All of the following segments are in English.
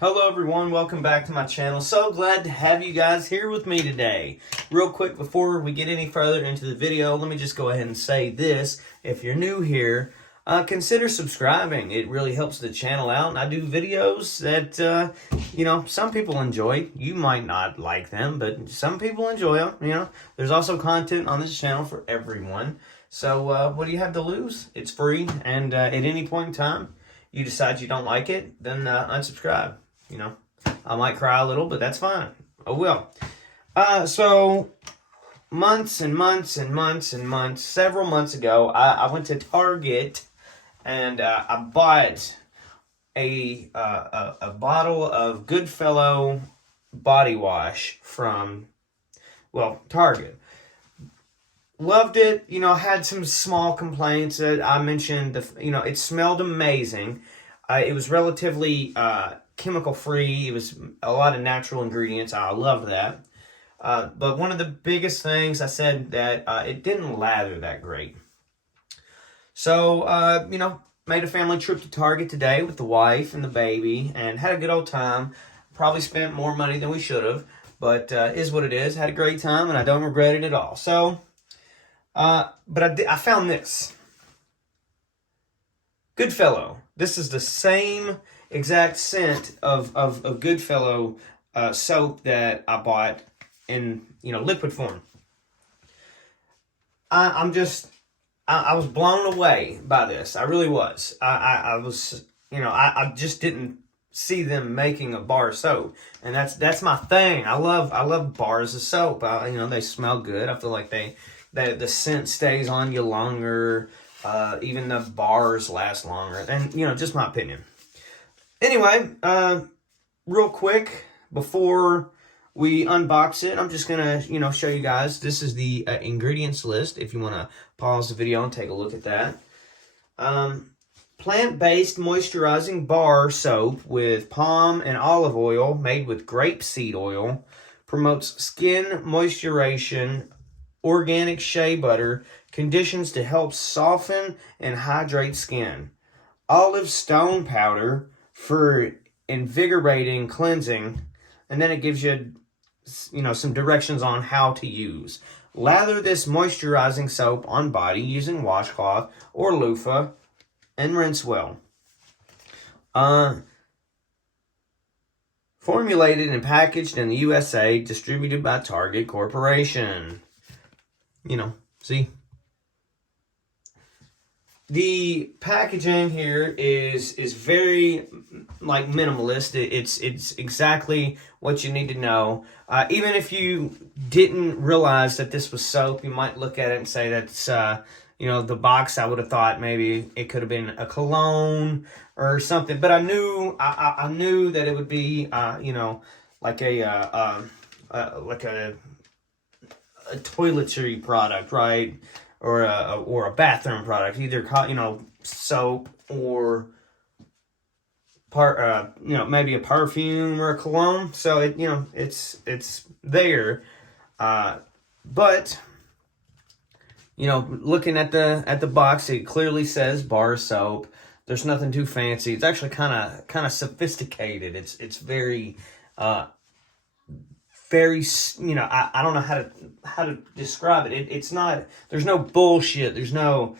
Hello everyone, welcome back to my channel. So glad to have you guys here with me today. Real quick, before we get any further into the video, let me just go ahead and say this. If you're new here, consider subscribing. It really helps the channel out, and I do videos that, some people enjoy. You might not like them, but some people enjoy them, There's also content on this channel for everyone. So what do you have to lose? It's free, and at any point in time, you decide you don't like it, then unsubscribe. I might cry a little, but that's fine. Oh well. So months and months and months and months, several months ago, I went to Target and I bought a bottle of Goodfellow body wash from, Target. Loved it. Had some small complaints that I mentioned. It smelled amazing. It was relatively chemical free. It was a lot of natural ingredients. I love that. But one of the biggest things I said that it didn't lather that great. So, made a family trip to Target today with the wife and the baby and had a good old time. Probably spent more money than we should have, but is what it is. Had a great time and I don't regret it at all. So, but I found this. Goodfellow. This is the same exact scent of Goodfellow soap that I bought in liquid form. I was blown away by this. I really was. I was I just didn't see them making a bar of soap, and that's my thing. I love bars of soap. They smell good. I feel like the scent stays on you longer. Even the bars last longer, and just my opinion. Anyway, real quick before we unbox it, I'm just gonna show you guys. This is the ingredients list. If you want to pause the video and take a look at that. Plant-based moisturizing bar soap with palm and olive oil made with grapeseed oil. Promotes skin moisturization. Organic shea butter. Conditions to help soften and hydrate skin. Olive stone powder for invigorating cleansing. And then it gives you, some directions on how to use. Lather this moisturizing soap on body using washcloth or loofah and rinse well. Formulated and packaged in the USA, distributed by Target Corporation. See? The packaging here is very minimalist. It's exactly what you need to know. Even if you didn't realize that this was soap, you might look at it and say that's the box. I would have thought maybe it could have been a cologne or something. But I knew that it would be like a toiletry product, right? Or a bathroom product, either soap or maybe a perfume or a cologne. So it's there, but looking at the box, it clearly says bar soap. There's nothing too fancy. It's actually kind of sophisticated. It's very I don't know how to describe it. It's not, there's no bullshit. There's no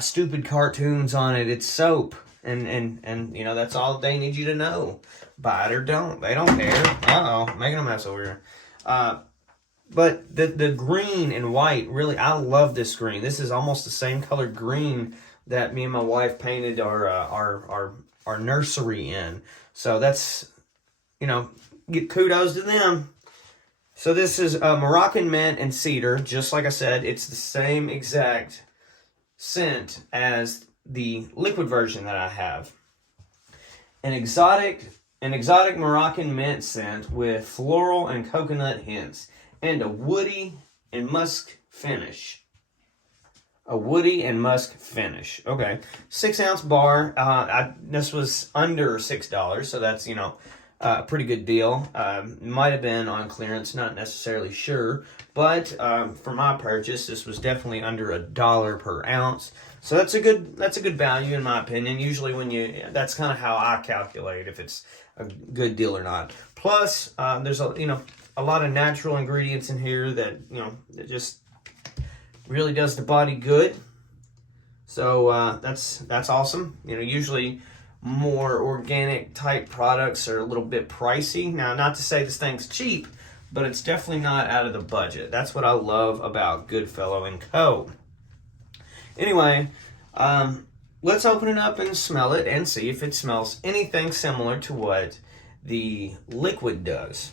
stupid cartoons on it. It's soap. And that's all they need you to know. Buy it or don't. They don't care. Uh-oh, making a mess over here. But the green and white, really, I love this green. This is almost the same color green that me and my wife painted our nursery in. So that's, get kudos to them. So this is Moroccan mint and cedar. Just like I said, it's the same exact scent as the liquid version that I have. An exotic Moroccan mint scent with floral and coconut hints, and a woody and musk finish. Okay, 6-ounce bar. This was under $6, so that's pretty good deal. Might have been on clearance, not necessarily sure, but for my purchase, this was definitely under $1 per ounce. So that's a good value in my opinion. Usually that's kind of how I calculate if it's a good deal or not. Plus, there's a lot of natural ingredients in here that that just really does the body good. So that's awesome. Usually more organic type products are a little bit pricey. Now, not to say this thing's cheap, but it's definitely not out of the budget. That's what I love about Goodfellow & Co. Anyway, let's open it up and smell it and see if it smells anything similar to what the liquid does.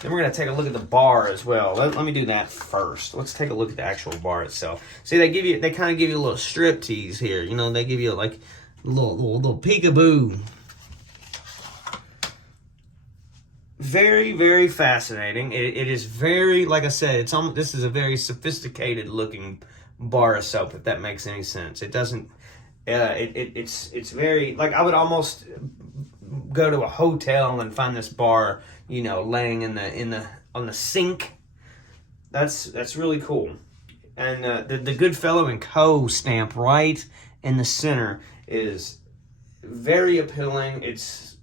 Then we're going to take a look at the bar as well. Let me do that first. Let's take a look at the actual bar itself. See, they kind of give you a little strip tease here. They give you like a little peekaboo. Very, very fascinating. It is very, like I said, this is a very sophisticated looking bar of soap, if that makes any sense. It doesn't, it's very, like I would almost go to a hotel and find this bar, laying on the sink. That's really cool. And the Goodfellow & Co. stamp right in the center is very appealing. It's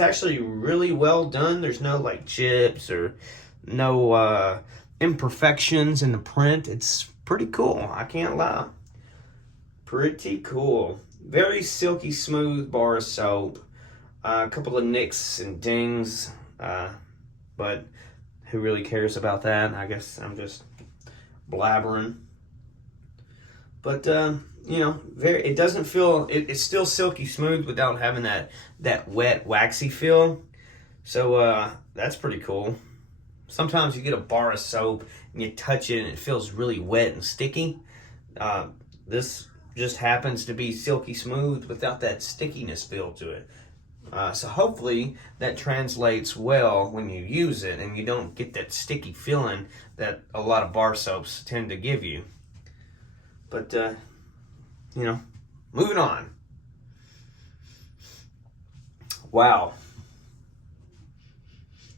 actually really well done. There's no like chips or no imperfections in the print. It's pretty cool. I can't lie. Pretty cool. Very silky smooth bar of soap. A couple of nicks and dings, but who really cares about that? I guess I'm just blabbering. But it doesn't feel. It's still silky smooth without having that wet, waxy feel. So that's pretty cool. Sometimes you get a bar of soap and you touch it and it feels really wet and sticky. This just happens to be silky smooth without that stickiness feel to it. So hopefully that translates well when you use it and you don't get that sticky feeling that a lot of bar soaps tend to give you. But, moving on. Wow.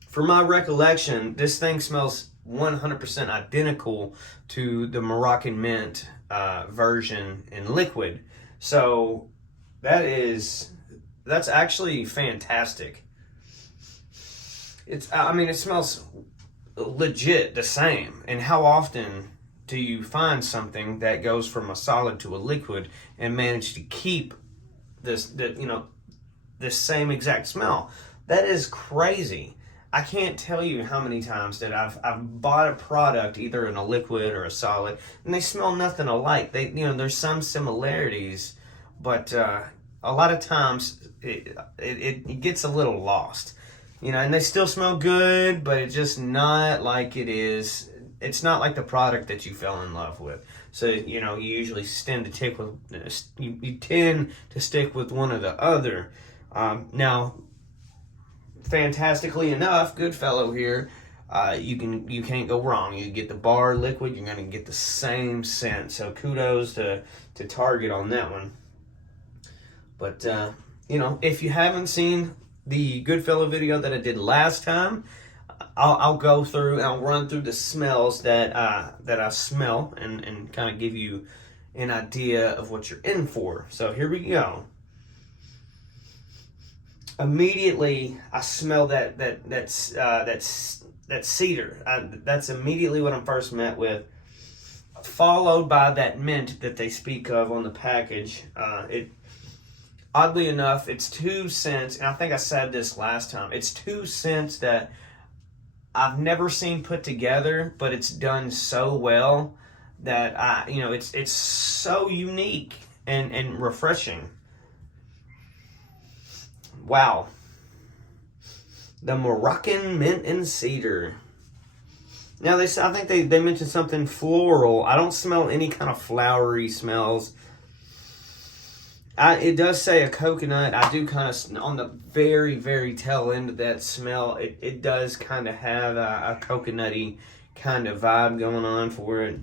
For my recollection, this thing smells 100% identical to the Moroccan mint version in liquid. So that's actually fantastic. It smells legit the same. And how often do you find something that goes from a solid to a liquid and manage to keep this same exact smell? That is crazy. I can't tell you how many times that I've bought a product either in a liquid or a solid and they smell nothing alike. There's some similarities, but a lot of times it gets a little lost, and they still smell good, but it's just not like it is. It's not like the product that you fell in love with. So, you usually tend to stick with one or the other. Now, fantastically enough, Goodfellow here, you can't go wrong. You get the bar liquid, you're going to get the same scent. So kudos to Target on that one. But, if you haven't seen the Goodfellow video that I did last time, I'll go through and I'll run through the smells that I smell and kind of give you an idea of what you're in for. So here we go. Immediately, I smell that cedar. That's immediately what I'm first met with, followed by that mint that they speak of on the package. Oddly enough, it's 2 scents, and I think I said this last time. It's 2 scents that I've never seen put together, but it's done so well that it's so unique and refreshing. Wow. The Moroccan mint and cedar. Now I think they mentioned something floral. I don't smell any kind of flowery smells. It does say a coconut. I do kind of, on the very, very tail end of that smell, it does kind of have a coconutty kind of vibe going on for it.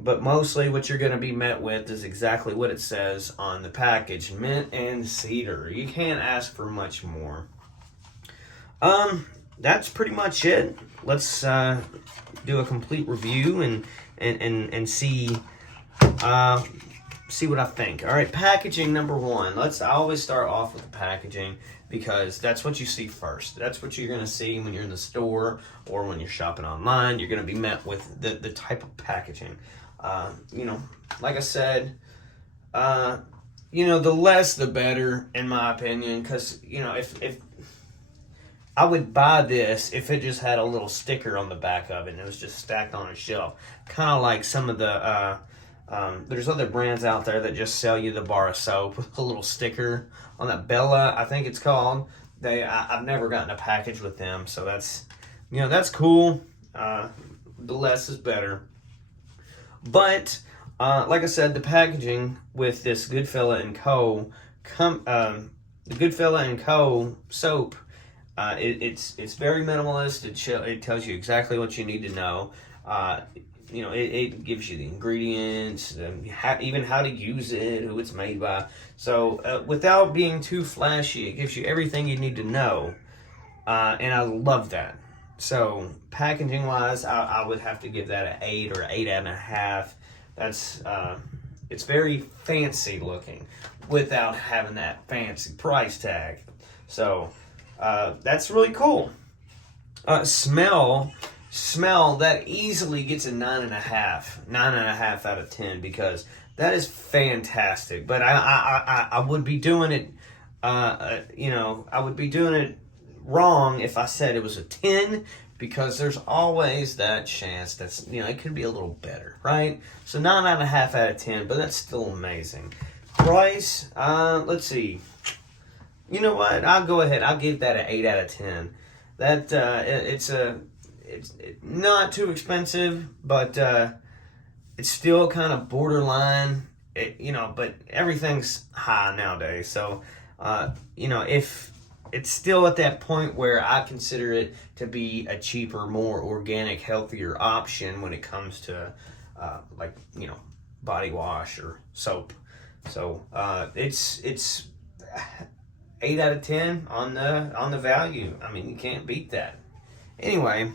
But mostly what you're going to be met with is exactly what it says on the package. Mint and cedar. You can't ask for much more. That's pretty much it. Let's do a complete review and see see what I think. All right, packaging number one. I always start off with the packaging because that's what you see first. That's what you're going to see when you're in the store or when you're shopping online. You're going to be met with the type of packaging. You know, like I said, you know, the less the better, in my opinion, because, you know, if I would buy this if it just had a little sticker on the back of it and it was just stacked on a shelf. Kind of like some of the, there's other brands out there that just sell you the bar of soap with a little sticker on that. Bella, I think it's called. I've never gotten a package with them, so that's, you know, that's cool. The less is better. But, like I said, the packaging with this Goodfellow & Co. The Goodfellow & Co. soap, it's very minimalist. It tells you exactly what you need to know. You know, it gives you the ingredients, even how to use it, who it's made by. So, without being too flashy, it gives you everything you need to know. And I love that. So, packaging-wise, I would have to give that an 8 or 8.5. That's, it's very fancy looking without having that fancy price tag. So, that's really cool. Smell, that easily gets a 9.5 out of 10 because that is fantastic. But I would be doing it, you know, I would be doing it wrong if I said it was a 10 because there's always that chance that's, you know, it could be a little better, right? So 9.5 out of 10, but that's still amazing. Price, let's see. You know what? I'll go ahead. I'll give that an 8 out of 10. That it's not too expensive, but it's still kind of borderline. You know, but everything's high nowadays. So, you know, if it's still at that point where I consider it to be a cheaper, more organic, healthier option when it comes to like, you know, body wash or soap. So it's 8 out of 10 on the value. I mean, you can't beat that. Anyway,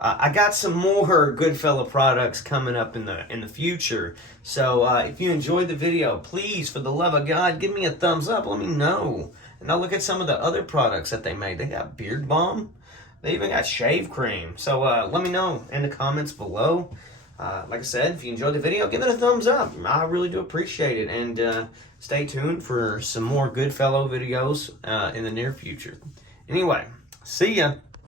I got some more Goodfellow products coming up in the future. So if you enjoyed the video, please, for the love of God, give me a thumbs up. Let me know. And I'll look at some of the other products that they made. They got beard balm. They even got shave cream. So let me know in the comments below. Like I said, if you enjoyed the video, give it a thumbs up. I really do appreciate it. And stay tuned for some more Goodfellow videos in the near future. Anyway, see ya.